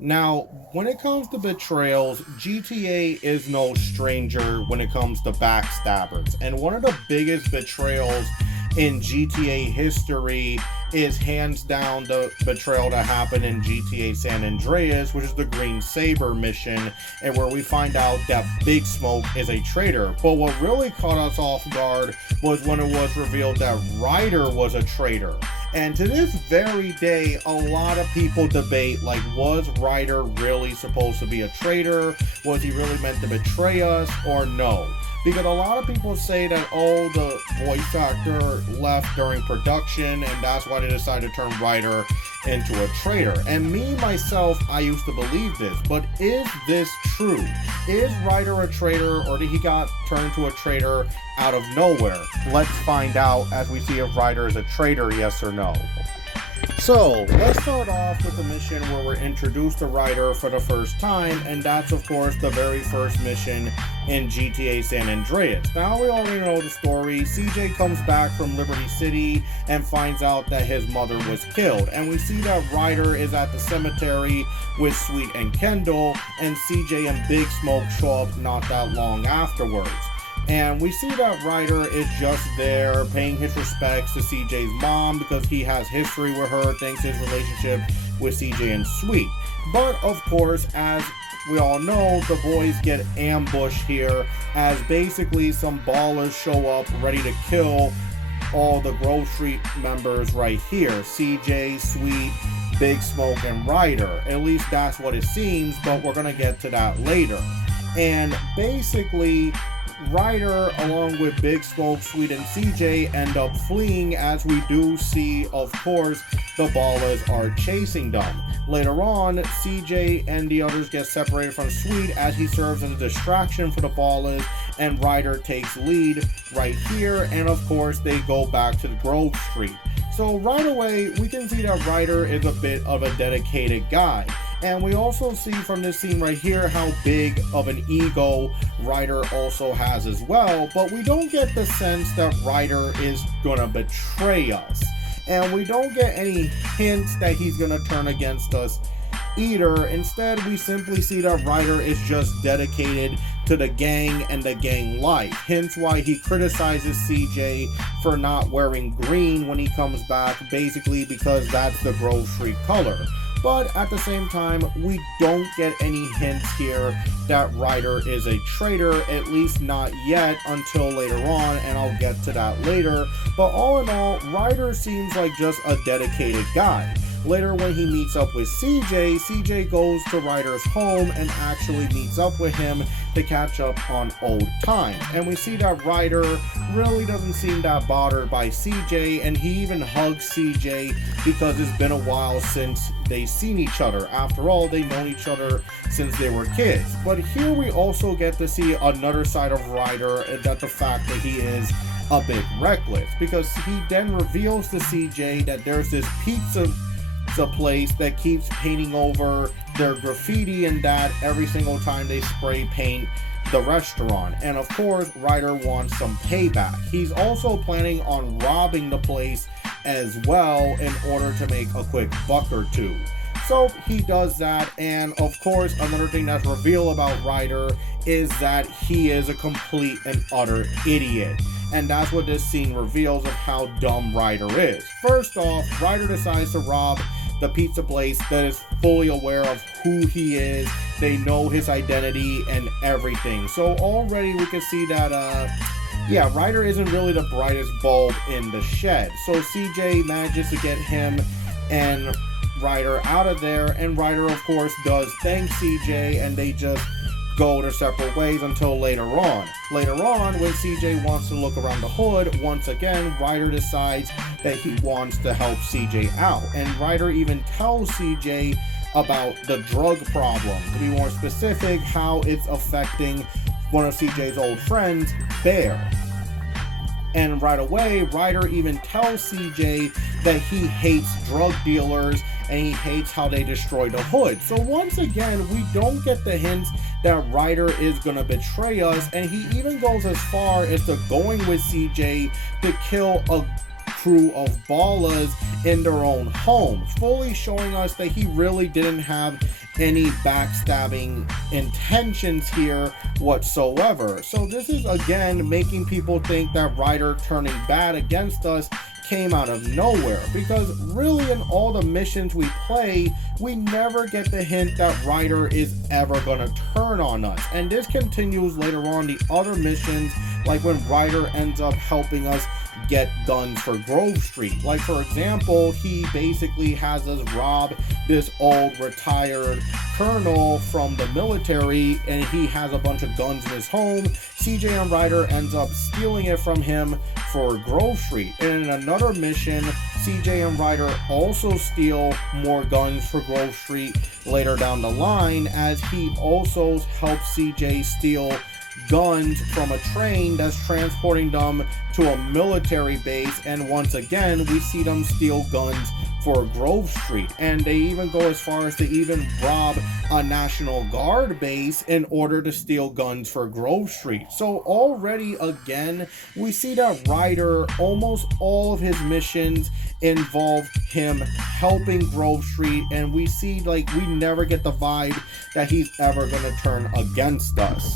Now, when it comes to betrayals, GTA is no stranger when it comes to backstabbers. And one of the biggest betrayals in GTA history is hands down the betrayal that happened in GTA San Andreas, which is the Green Saber mission, and where we find out that Big Smoke is a traitor. But what really caught us off guard was when it was revealed that Ryder was a traitor. And to this very day, a lot of people debate, like, was Ryder really supposed to be a traitor? Was he really meant to betray us, or no? Because a lot of people say that, oh, the voice actor left during production, and that's why they decided to turn Ryder into a traitor. And me, myself, I used to believe this, but is this true? Is Ryder a traitor, or did he got turned into a traitor out of nowhere? Let's find out as we see if Ryder is a traitor, yes or no. So, let's start off with the mission where we're introduced to Ryder for the first time, and that's of course the very first mission in GTA San Andreas. Now we already know the story. CJ comes back from Liberty City and finds out that his mother was killed, and we see that Ryder is at the cemetery with Sweet and Kendall, and CJ and Big Smoke show up not that long afterwards. And we see that Ryder is just there paying his respects to CJ's mom because he has history with her thanks to his relationship with CJ and Sweet. But of course, as we all know, the boys get ambushed here as basically some ballers show up ready to kill all the Grove Street members right here. CJ, Sweet, Big Smoke, and Ryder. At least that's what it seems, but we're going to get to that later. And basically, Ryder, along with Big Smoke, Sweet, and CJ, end up fleeing as we do see, of course, the ballers are chasing them. Later on, CJ and the others get separated from Sweet as he serves as a distraction for the ballers, and Ryder takes lead right here, and of course, they go back to the Grove Street. So right away, we can see that Ryder is a bit of a dedicated guy. And we also see from this scene right here how big of an ego Ryder also has as well, but we don't get the sense that Ryder is gonna betray us. And we don't get any hints that he's gonna turn against us either. Instead, we simply see that Ryder is just dedicated to the gang and the gang life. Hence why he criticizes CJ for not wearing green when he comes back, basically because that's the Grove Street color. But at the same time, we don't get any hints here that Ryder is a traitor, at least not yet until later on, and I'll get to that later. But all in all, Ryder seems like just a dedicated guy. Later, when he meets up with CJ, CJ goes to Ryder's home and actually meets up with him to catch up on old times. And we see that Ryder really doesn't seem that bothered by CJ, and he even hugs CJ because it's been a while since they've seen each other. After all, they've known each other since they were kids. But here we also get to see another side of Ryder, and that the fact that he is a bit reckless, because he then reveals to CJ that there's this pizza place that keeps painting over their graffiti and that every single time they spray paint the restaurant. And of course, Ryder wants some payback. He's also planning on robbing the place as well in order to make a quick buck or two. So he does that, and of course, another thing that's revealed about Ryder is that he is a complete and utter idiot. And that's what this scene reveals of how dumb Ryder is. First off, Ryder decides to rob the pizza place that is fully aware of who he is. They know his identity and everything. So already we can see that, Ryder isn't really the brightest bulb in the shed. So CJ manages to get him and Ryder out of there, and Ryder, of course, does thank CJ, and they just go their separate ways until later on. Later on, when CJ wants to look around the hood, once again, Ryder decides that he wants to help CJ out. And Ryder even tells CJ about the drug problem. To be more specific, how it's affecting one of CJ's old friends, Bear. And right away, Ryder even tells CJ that he hates drug dealers and he hates how they destroy the hood. So once again, we don't get the hints that Ryder is going to betray us, and he even goes as far as to going with CJ to kill a crew of ballers in their own home, fully showing us that he really didn't have any backstabbing intentions here whatsoever. So this is again making people think that Ryder turning bad against us came out of nowhere, because really in all the missions we play, we never get the hint that Ryder is ever gonna turn on us. And this continues later on the other missions, like when Ryder ends up helping us get guns for Grove Street. Like for example, he basically has us rob this old retired colonel from the military, and he has a bunch of guns in his home. CJ and Ryder ends up stealing it from him for Grove Street. And in another mission, CJ and Ryder also steal more guns for Grove Street later down the line, as he also helps CJ steal guns from a train that's transporting them to a military base. And once again, we see them steal guns for Grove Street, and they even go as far as to even rob a National Guard base in order to steal guns for Grove Street. So already again, we see that Ryder, almost all of his missions involve him helping Grove Street, and we see like we never get the vibe that he's ever gonna turn against us.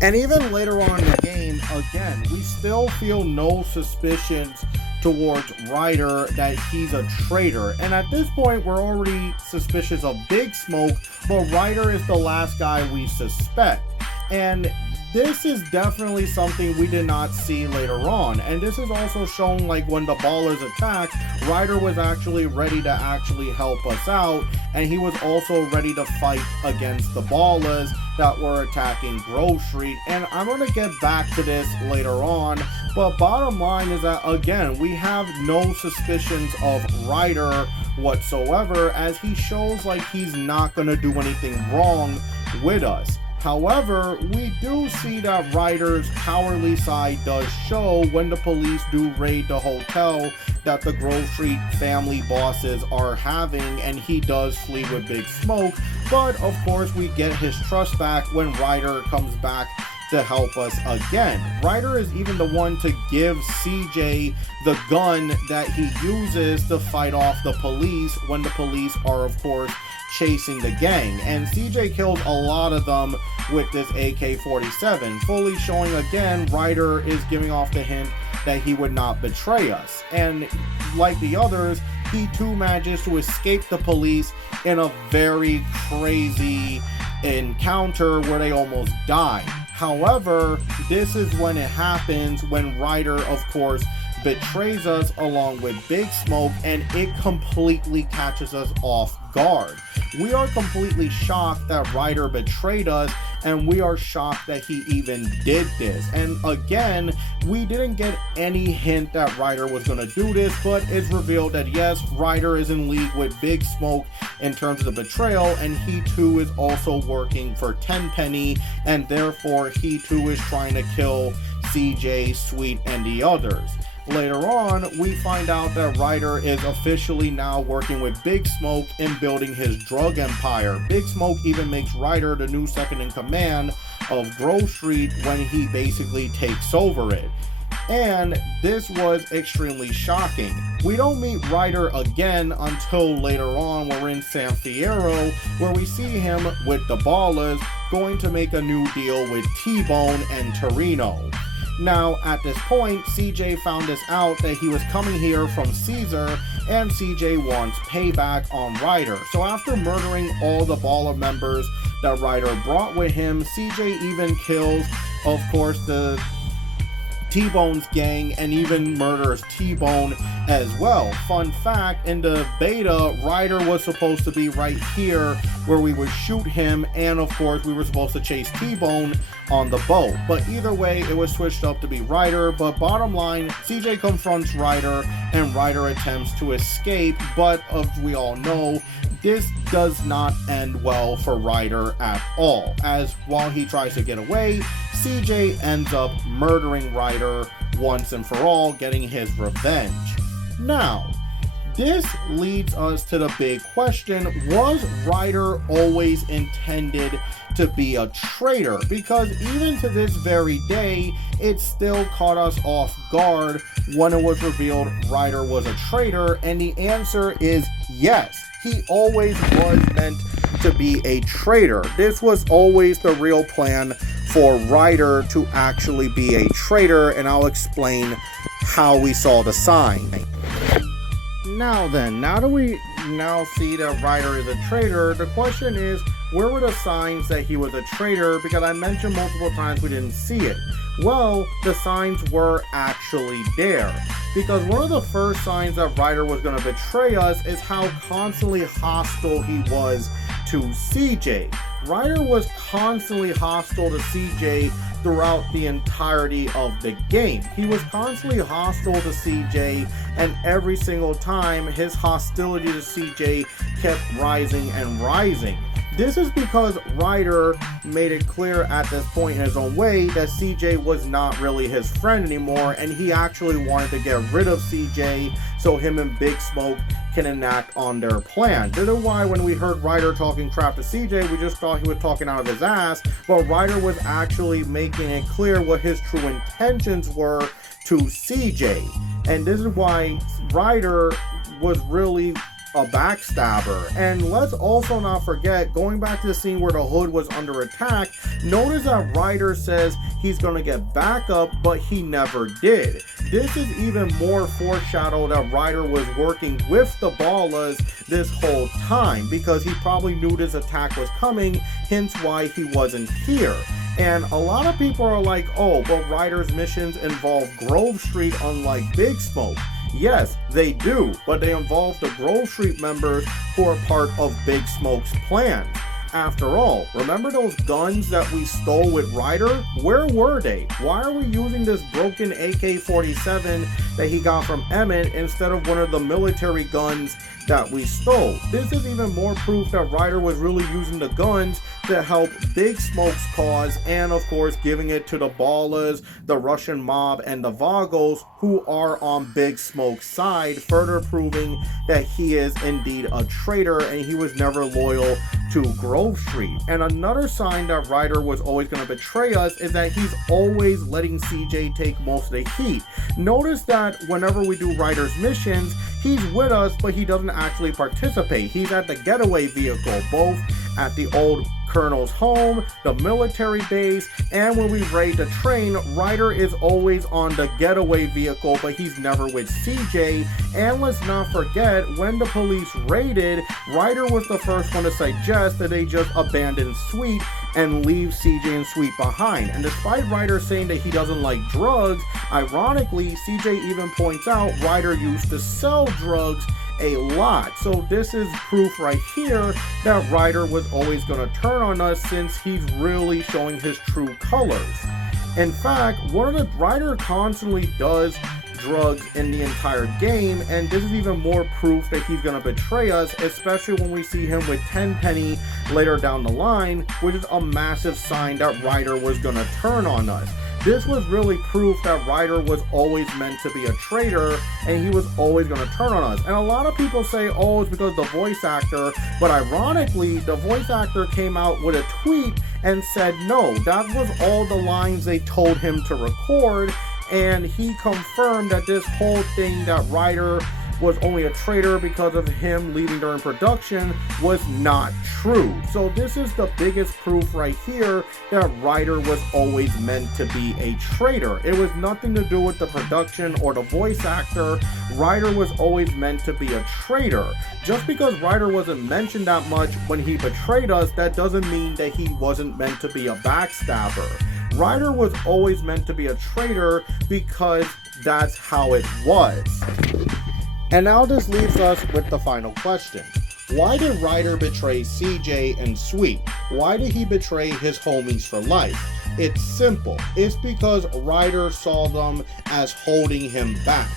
And even later on in the game, again, we still feel no suspicions towards Ryder that he's a traitor. And at this point, we're already suspicious of Big Smoke, but Ryder is the last guy we suspect. And this is definitely something we did not see later on. And this is also shown like when the ballers attacked, Ryder was actually ready to actually help us out, and he was also ready to fight against the ballers that were attacking Grove Street. And I'm going to get back to this later on, but bottom line is that again, we have no suspicions of Ryder whatsoever, as he shows like he's not going to do anything wrong with us. However, we do see that Ryder's cowardly side does show when the police do raid the hotel that the Grove Street family bosses are having, and he does flee with Big Smoke. But of course, we get his trust back when Ryder comes back to help us again. Ryder is even the one to give CJ the gun that he uses to fight off the police when the police are, of course, chasing the gang, and CJ kills a lot of them with this AK-47, fully showing again Ryder is giving off the hint that he would not betray us. And like the others, he too manages to escape the police in a very crazy encounter where they almost die. However, this is when it happens, when Ryder, of course, betrays us along with Big Smoke, and it completely catches us off guard. We are completely shocked that Ryder betrayed us, and we are shocked that he even did this. And again, we didn't get any hint that Ryder was going to do this, but it's revealed that yes, Ryder is in league with Big Smoke in terms of the betrayal, and he too is also working for Tenpenny, and therefore he too is trying to kill CJ, Sweet, and the others. Later on, we find out that Ryder is officially now working with Big Smoke in building his drug empire. Big Smoke even makes Ryder the new second in command of Grove Street when he basically takes over it. And this was extremely shocking. We don't meet Ryder again until later on when we're in San Fierro, where we see him with the ballers going to make a new deal with T-Bone and Torino. Now, at this point, CJ found this out that he was coming here from Caesar, and CJ wants payback on Ryder. So after murdering all the baller members that Ryder brought with him, CJ even kills, of course, the T-Bone's gang, and even murders T-Bone as well. Fun fact, in the beta, Ryder was supposed to be right here where we would shoot him, and of course we were supposed to chase T-Bone on the boat. But either way, it was switched up to be Ryder. But bottom line, CJ confronts Ryder, and Ryder attempts to escape, but as we all know, this does not end well for Ryder at all, as while he tries to get away, CJ ends up murdering Ryder once and for all, getting his revenge. Now, This leads us to the big question: was Ryder always intended to be a traitor? Because even to this very day, it still caught us off guard when it was revealed Ryder was a traitor, and the answer is yes. He always was meant to be a traitor. This was always the real plan for Ryder to actually be a traitor, and I'll explain how we saw the sign. Now that we now see that Ryder is a traitor, the question is, where were the signs that he was a traitor? Because I mentioned multiple times we didn't see it. Well, the signs were actually there. Because one of the first signs that Ryder was going to betray us is how constantly hostile he was to CJ. Ryder was constantly hostile to CJ throughout the entirety of the game. He was constantly hostile to CJ, and every single time his hostility to CJ kept rising and rising. This is because Ryder made it clear at this point in his own way that CJ was not really his friend anymore, and he actually wanted to get rid of CJ so him and Big Smoke can enact on their plan. This is why when we heard Ryder talking crap to CJ, we just thought he was talking out of his ass, but Ryder was actually making it clear what his true intentions were to CJ. And this is why Ryder was really a backstabber. And let's also not forget, going back to the scene where the hood was under attack, notice that Ryder says he's gonna get backup, but he never did. This is even more foreshadow that Ryder was working with the Ballas this whole time, because he probably knew this attack was coming, hence why he wasn't here. And a lot of people are like, oh, but Ryder's missions involve Grove Street unlike Big Smoke. Yes, they do, but they involve the Grove Street members who are part of Big Smoke's plan. After all, remember those guns that we stole with Ryder? Where were they? Why are we using this broken AK-47 that he got from Emmett instead of one of the military guns that we stole? This is even more proof that Ryder was really using the guns to help Big Smoke's cause, and of course giving it to the Ballas, the Russian mob, and the Vagos, who are on Big Smoke's side, further proving that he is indeed a traitor and he was never loyal to Grove Street. And another sign that Ryder was always going to betray us is that he's always letting CJ take most of the heat. Notice that whenever we do Ryder's missions, he's with us, but he doesn't actually participate. He's at the getaway vehicle, both at the old Colonel's home, the military base, and when we raid the train, Ryder is always on the getaway vehicle, but he's never with CJ. And let's not forget, when the police raided, Ryder was the first one to suggest that they just abandon Sweet and leave CJ and Sweet behind. And despite Ryder saying that he doesn't like drugs, ironically, CJ even points out Ryder used to sell drugs a lot. So this is proof right here that Ryder was always going to turn on us, since he's really showing his true colors. In fact, Ryder constantly does drugs in the entire game, and this is even more proof that he's going to betray us, especially when we see him with Tenpenny later down the line, which is a massive sign that Ryder was going to turn on us. This was really proof that Ryder was always meant to be a traitor, and he was always going to turn on us. And a lot of people say, oh, it's because the voice actor, but ironically, the voice actor came out with a tweet and said, no, that was all the lines they told him to record, and he confirmed that this whole thing that Ryder was only a traitor because of him leaving during production was not true. So this is the biggest proof right here that Ryder was always meant to be a traitor. It was nothing to do with the production or the voice actor. Ryder was always meant to be a traitor. Just because Ryder wasn't mentioned that much when he betrayed us, that doesn't mean that he wasn't meant to be a backstabber. Ryder was always meant to be a traitor because that's how it was. And now this leaves us with the final question. Why did Ryder betray CJ and Sweet? Why did he betray his homies for life? It's simple. It's because Ryder saw them as holding him back.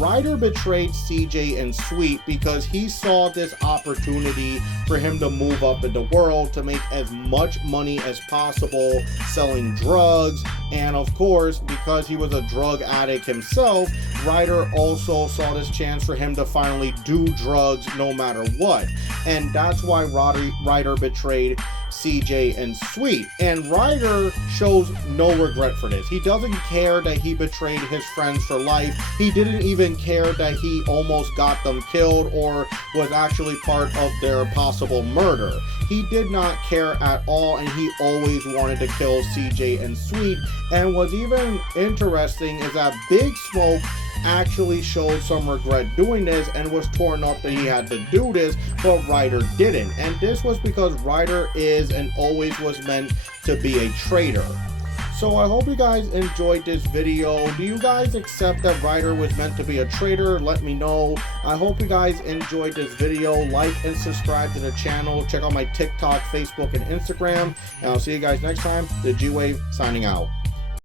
Ryder betrayed CJ and Sweet because he saw this opportunity for him to move up in the world to make as much money as possible selling drugs, and of course, because he was a drug addict himself, Ryder also saw this chance for him to finally do drugs no matter what, and that's why Ryder betrayed CJ and Sweet. And Ryder shows no regret for this. He doesn't care that he betrayed his friends for life. He didn't even care that he almost got them killed or was actually part of their possible murder. He did not care at all, and he always wanted to kill CJ and Sweet. And what's even interesting is that Big Smoke actually showed some regret doing this and was torn up that he had to do this, but Ryder didn't. And this was because Ryder is and always was meant to be a traitor. So I hope you guys enjoyed this video. Do you guys accept that Ryder was meant to be a traitor? Let me know. I hope you guys enjoyed this video. Like and subscribe to the channel. Check out my TikTok, Facebook, and Instagram. And I'll see you guys next time. The Gwave signing out.